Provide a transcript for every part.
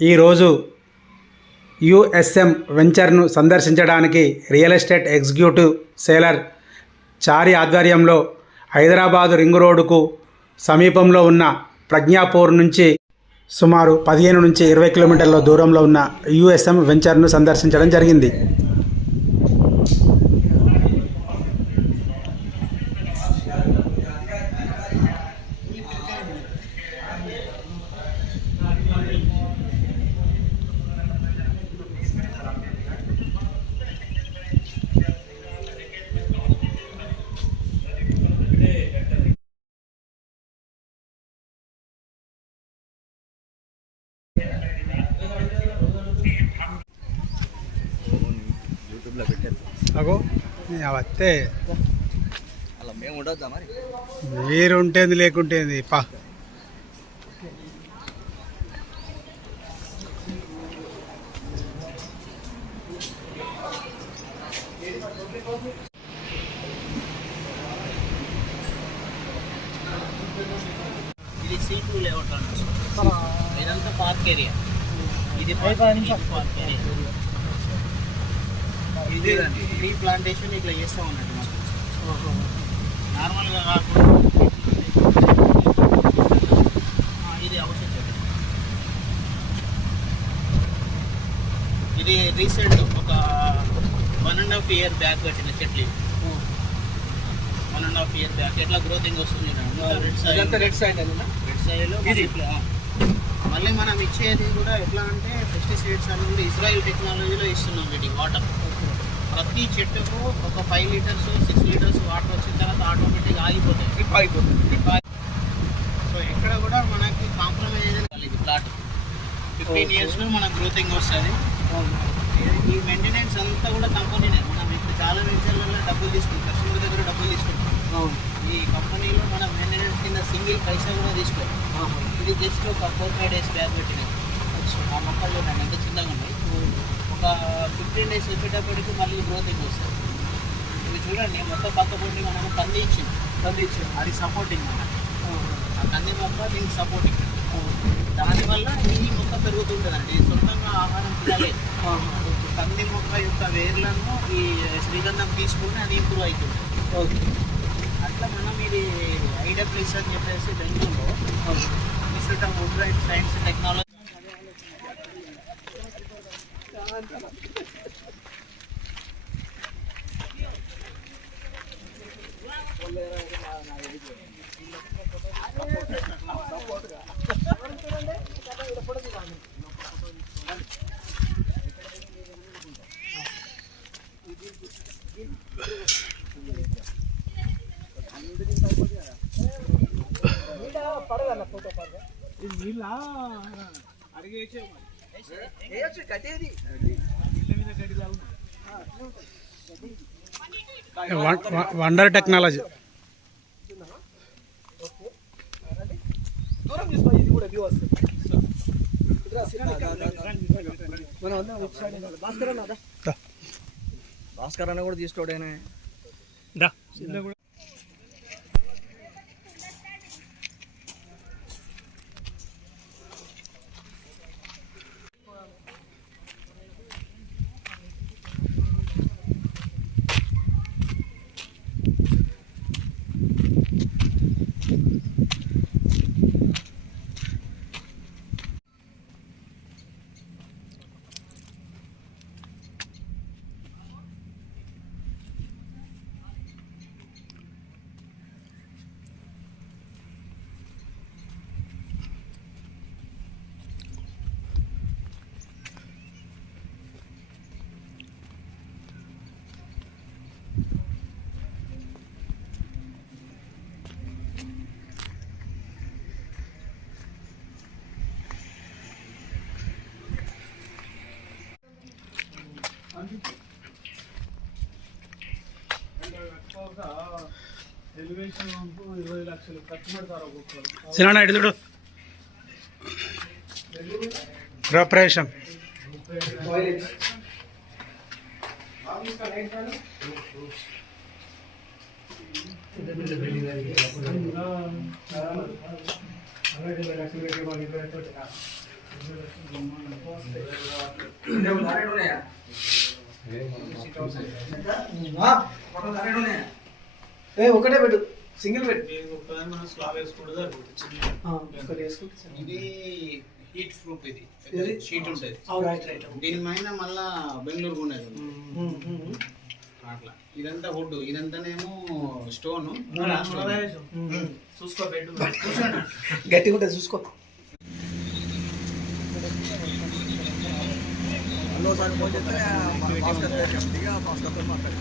ఈరోజు యుఎస్ఎం వెంచర్ను సందర్శించడానికి real estate executive sailor చారి ఆధ్వర్యంలో హైదరాబాదు రింగ్ రోడ్డుకు సమీపంలో ఉన్న ప్రజ్ఞాపూర్ నుంచి సుమారు 15 నుంచి 20 కిలోమీటర్ల దూరంలో ఉన్న యుఎస్ఎం వెంచర్ను సందర్శించడం జరిగింది. అగో వస్తే అలా మేము ఉండొద్దా మరి? మీరు ఉంటేంది లేకుంటేంది పా. ఇది సీటు లేఅవుట్ అన్నమాట. ఇదంతా పార్క్ ఏరియా. ఇది పార్క్ ఏరియా. ఇది ట్రీ ప్లాంటేషన్ ఇట్లా చేస్తూ ఉన్నట్టు మాకు నార్మల్గా కాకుండా ఇది అవసరం. ఇది రీసెంట్ ఒక 1.5 ఇయర్ బ్యాక్ పెట్టిన చెట్లు. 1.5 ఇయర్ బ్యాక్ ఎట్లా గ్రోతింగ్ వస్తుంది రెడ్ సైడ్లో మళ్ళీ మనం ఇచ్చేది కూడా ఎట్లా అంటే పెస్టిసైడ్స్ అనేది ఇజ్రాయిల్ టెక్నాలజీలో ఇస్తున్నాం వీటికి వాటర్. ప్రతి చెట్టుకు ఒక 5 లీటర్స్ 6 లీటర్స్ వాటర్ వచ్చిన తర్వాత ఆటోమేటిక్గా ఆగిపోతాయి, డ్రిప్ అయిపోతుంది. సో ఎక్కడ కూడా మనకి కాంప్రమైజ్ అనేది ఇది ప్లాట్ 15 ఇయర్స్లో మనకు గ్రోతింగ్ వస్తుంది. ఈ మెయింటెనెన్స్ అంతా కూడా కంపెనీనే. మనం ఇప్పుడు చాలా వెంచర్లలో డబ్బులు తీసుకుంటాం, కస్టమర్ దగ్గర డబ్బులు తీసుకుంటాం. ఈ కంపెనీలో మనం మెయింటెనెన్స్ కింద సింగిల్ పైసా కూడా తీసుకోవాలి. ఇది జస్ట్ ఒక 4-5 డేస్ బ్యాక్ పెట్టినాయి. ఆ మొక్కలు చూడండి ఎంత చిన్నగా ఉన్నాయి. ఒక 15 డేస్ వచ్చేటప్పటికి మళ్ళీ గ్రోతింగ్ వస్తుంది. ఇవి చూడండి మొత్తం పక్క పొండి మనం కంది ఇచ్చింది అది సపోర్టింగ్ మనకి. ఆ కంది మొక్క దీనికి సపోర్టింగ్. దానివల్ల ఇది మొక్క పెరుగుతుంటుందండి. సొంతంగా ఆహారం తినలేదు. కంది మొక్క యొక్క వేర్లను ఈ శ్రీగంధం తీసుకుని అది ఇంప్రూవ్ అవుతుంది. అట్లా మనం ఇది ఐడబ్ల్యూఎస్ అని చెప్పేసి బెంగళూరులో institute of wood and science technology wonder technology. Bhaskar అన్న కూడా తీసుకోడేనే. సినా ఇటు చూడు. ప్రిపరేషన్ ఒకటే పెట్టు, సింగిల్ పెట్టు. మనం స్లాబ్ వేసుకోవడం ఒకటి వేసుకుంటే ఇది హీట్ ప్రూఫ్, ఇది ఇది? షీట్ ఉంటుంది. Right right. దీని పైన మళ్ళా బెంగళూరు ఉండేది అట్లా. ఇదంతా వుడ్, ఇదంతానేమో స్టోన్. చూసుకో బెడ్ గట్టిగా ఉంటుంది చూసుకో.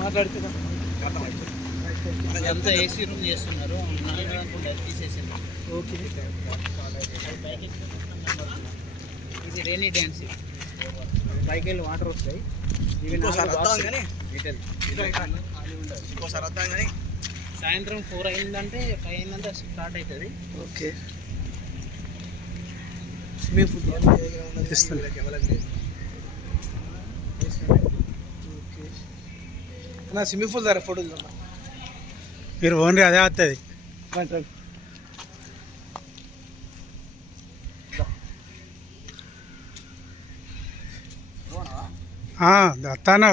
మాట్లాడుతున్నా. ఇదంతా ఏసీ రూమ్ చేస్తున్నారు. తీసేసింది. ఓకే. ఇది రైనీ డ్యాన్స్. పైకి వెళ్ళి వాటర్ వస్తాయి. ఇవి సాయంత్రం 4 అయిందంటే 5 అయిందంటే స్టార్ట్ అవుతుంది. ఓకే. స్విమ్మింగ్ పూల్ ఇస్తుంది. ఓకే. నా స్విమ్మింగ్ పూల్ దగ్గర ఫోటో చూద్దాం. మీరు ఓన్లీ అదే వస్తుంది. వస్తాను.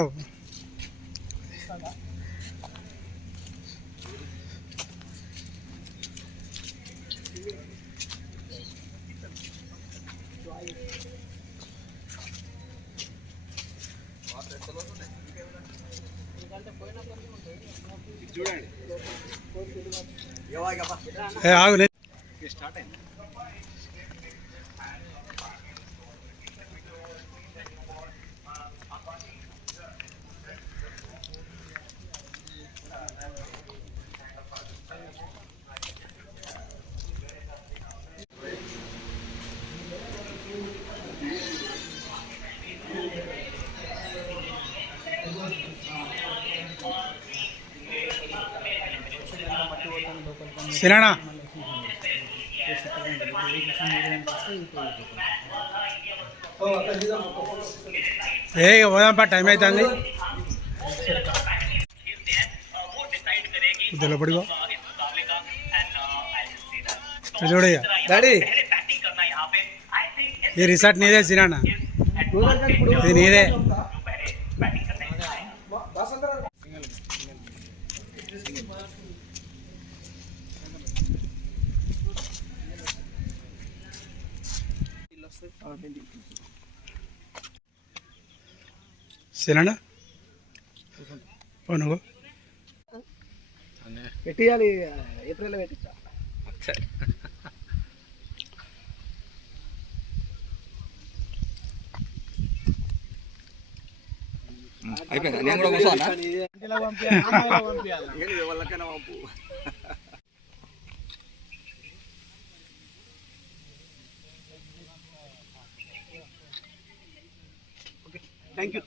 ఆగు. స్టార్ట్ అయింది. సినానా పోదాంపా, టైం అవుతుంది. పడిపో చూడయ్యా. డాడీ ఈ రిసార్ట్ నీదే సినానా, ఇది నీదే. సినానా నువ్వు పెట్టియాలి. ఏప్రిల్లో పెట్టించా. అయిపోయింది. నేను కూడా కూర్చోవాలా? Thank you.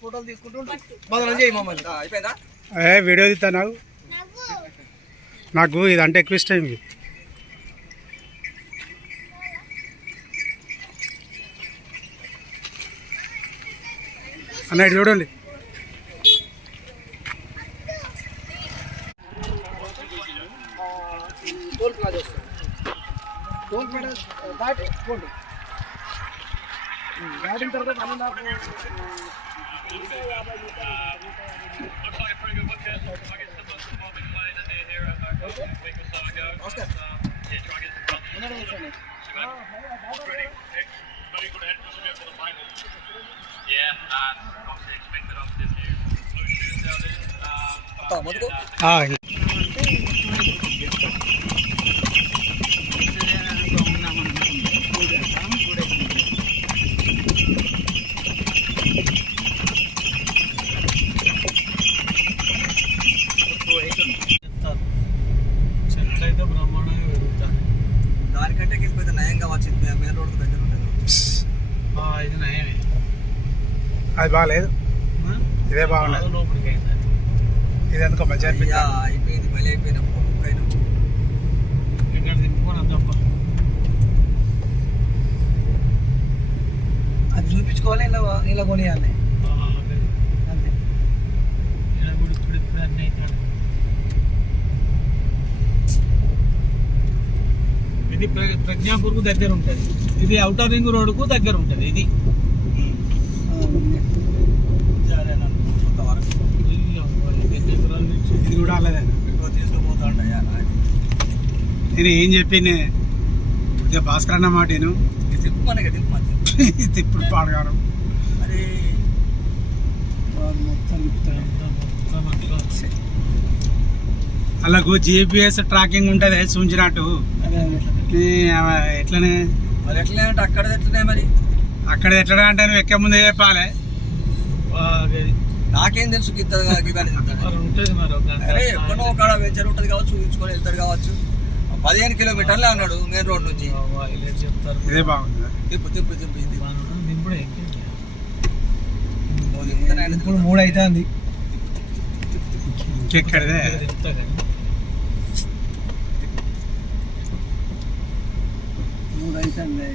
ఫోటోలు తీసుకుంటుంటా. అయిపోయిందా? వీడియో తీస్తా. నాకు ఇదంటే ఎక్కువ ఇష్టం. ఇది అన్నట్టు చూడండి. టోల్ ప్లాజా వస్తుంది. టోల్ ప్లాజా దాటి పోండి. దాటిన తర్వాత ต่อมาทุก చెట్లయితే బ్రహ్మాండంగా పెరుగుతాయి. దానికంటే వెళ్ళిపోతే నయంగా వచ్చింది మెయిన్ రోడ్కు దగ్గర ఉంటుంది. అది బాగాలేదు, ఇదే బాగున్నది. లోపలికి అయింది. ఇది ఎందుకో మంచిగా అయ్యా, అనిపిస్తుంది. అయిపోయింది మళ్ళీ అయిపోయినా ఇక్కడ తిప్పుకొని అంతప్ప అది చూపించుకోవాలి, ఇలా ఇలా కొనియాలి అంతే. ఇప్పుడు అన్నీ అవుతాడు. ఇది ప్రజ్ఞాపూర్కు దగ్గర ఉంటుంది, ఇది ఔటర్ రింగ్ రోడ్కు దగ్గర ఉంటుంది. ఇది ఇది కూడా అలాదేనా? తీసుకుపోతాడు. నేను ఏం చెప్పి కొద్దిగా భాస్కర్ అన్న మాట నేను తిప్పు మనకి తిప్పు ఇప్పుడు పాడగాను. అరే మొత్తం తిప్పుతాడు. అలాగూ జిపిఎస్ ట్రాకింగ్ ఉంటుంది సూచించినట్టు. అదే ఎట్లనే మరి ఎట్లా అంటే అక్కడ ఎట్లనే మరి అక్కడ ఎట్లా అంటే నువ్వు ఎక్కే ముందే చెప్పాలి. నాకేం తెలుసు గివ్వాలి ఉంటుంది మరి ఒక గంట. అరే ఎక్కడో ఒక వెంచర్ ఉంటుంది కావచ్చు, చూపించుకొని వెళ్తాడు కావచ్చు. 15 కిలోమీటర్లే అన్నాడు మెయిన్ రోడ్ నుంచి. హైలైట్ చెప్తారు. ఇదే బాగుంది. తిప్పు తిప్పు తిప్పు ఇది ఇప్పుడు ఎక్కింది. ఇప్పుడు 3 అవుతుంది. ఇంకెక్కడిదే చెప్తా కానీ 3 అవుతుంది.